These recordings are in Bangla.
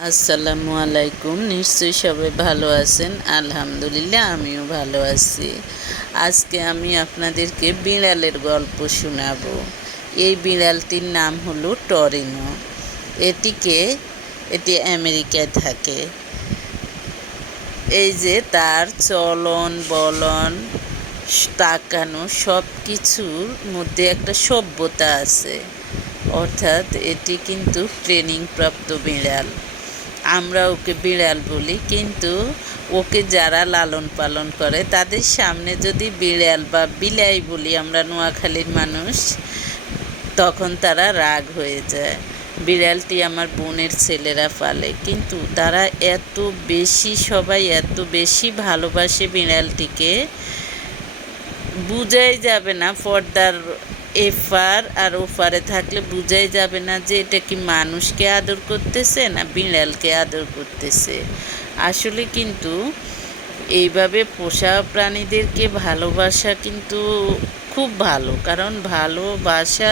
আসসালামু আলাইকুম। নিশ্চয়ই সবাই ভালো আছেন। আলহামদুলিল্লাহ আমিও ভালো আছি। আজকে আমি আপনাদেরকে বিড়ালের গল্প শোনাবো। এই বিড়ালটির নাম হলো টরিনো। এটি আমেরিকায় থাকে। এই যে তার চলন বলন তাকানো সব কিছুর মধ্যে একটা সভ্যতা আছে। অর্থাৎ এটি কিন্তু ট্রেনিং প্রাপ্ত বিড়াল। আমরা ওকে বিড়াল বলি, কিন্তু ওকে যারা লালন পালন করে তাদের সামনে যদি বিড়াল বা বিলাই বলি আমরা নোয়াখালীর মানুষ, তখন তারা রাগ হয়ে যায়। বিড়ালটি আমার বোনের ছেলেরা পালে, কিন্তু তারা সবাই এত বেশি ভালোবাসে বিড়ালটিকে, বুঝাই যাবে না। পর্দার এপার আর ওপারে থাকলে বুঝাই যাবে না যে এটা কি মানুষকে আদর করতেছে না বিড়ালকে আদর করতেছে। আসলে কিন্তু এইভাবে পোষা প্রাণীদেরকে ভালোবাসা কিন্তু খুব ভালো, কারণ ভালোবাসা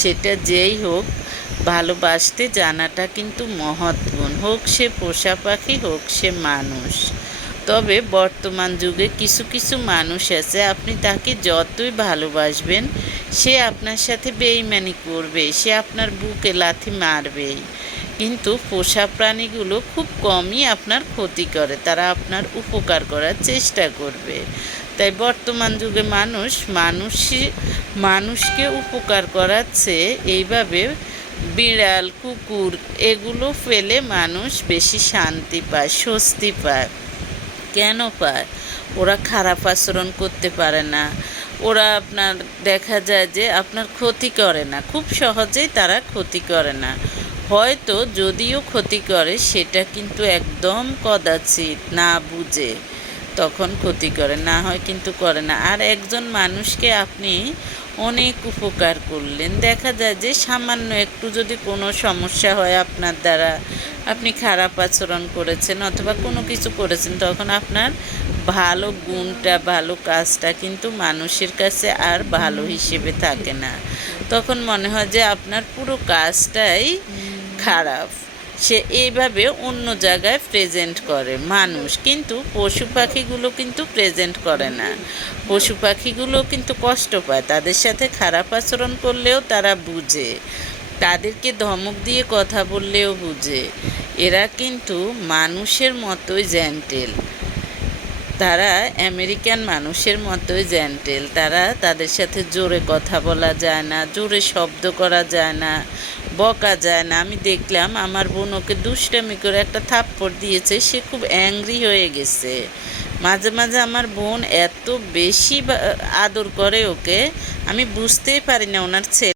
সেটা যেই হোক, ভালোবাসতে জানাটা কিন্তু মহৎ গুণ, হোক সে পোষা পাখি হোক সে মানুষ। তবে বর্তমান যুগে কিছু কিছু মানুষ আছে, আপনি তাকে যতই ভালোবাসবেন সে আপনার সাথে বেইমানি করবে, সে আপনার বুকে লাথি মারবেই। কিন্তু পোষা প্রাণীগুলো খুব কমই আপনার ক্ষতি করে, তারা আপনার উপকার করার চেষ্টা করবে। তাই বর্তমান যুগে মানুষকে উপকার করার চেয়ে এইভাবে বিড়াল কুকুর এগুলো ফেলে মানুষ বেশি শান্তি পায়, স্বস্তি পায়। কেন পায়? ওরা খারাপ আচরণ করতে পারে না, ওরা আপনার দেখা যায় যে আপনার ক্ষতি করে না, খুব সহজেই তারা ক্ষতি করে না। হয়তো যদিও ক্ষতি করে সেটা কিন্তু একদম কদাচিৎ, না বুঝে তখন ক্ষতি করে, না হয় কিন্তু করে না। আর একজন মানুষকে আপনি অনেক উপকার করলেন, দেখা যায় যে সামান্য একটু যদি কোনো সমস্যা হয় আপনার দ্বারা, আপনি খারাপ আচরণ করেছেন অথবা কোনো কিছু করেছেন, তখন আপনার ভালো গুণটা ভালো কাজটা কিন্তু মানুষের কাছে আর ভালো হিসেবে থাকে না। তখন মনে হয় যে আপনার পুরো কাজটাই খারাপ। সে এইভাবে অন্য জায়গায় প্রেজেন্ট করে মানুষ, কিন্তু পশু পাখিগুলো কিন্তু প্রেজেন্ট করে না। পশু পাখিগুলো কিন্তু কষ্ট পায়, তাদের সাথে খারাপ আচরণ করলেও তারা বুঝে, তাদেরকে ধমক দিয়ে কথা বললেও বুঝে। এরা কিন্তু মানুষের মতোই জেন্টেল, তারা আমেরিকান মানুষের মতোই জেন্টেল। তাদের সাথে জোরে কথা বলা যায় না, জোরে শব্দ করা যায় না, বকা যায় না। আমি দেখলাম আমার বোন ওকে দুষ্টামি করে একটা থাপ্পড় দিয়েছে, সে খুব অ্যাংরি হয়ে গেছে। মাঝে মাঝে আমার বোন এত বেশি আদর করে ওকে, আমি বুঝতেই পারি না ওনার ছেলে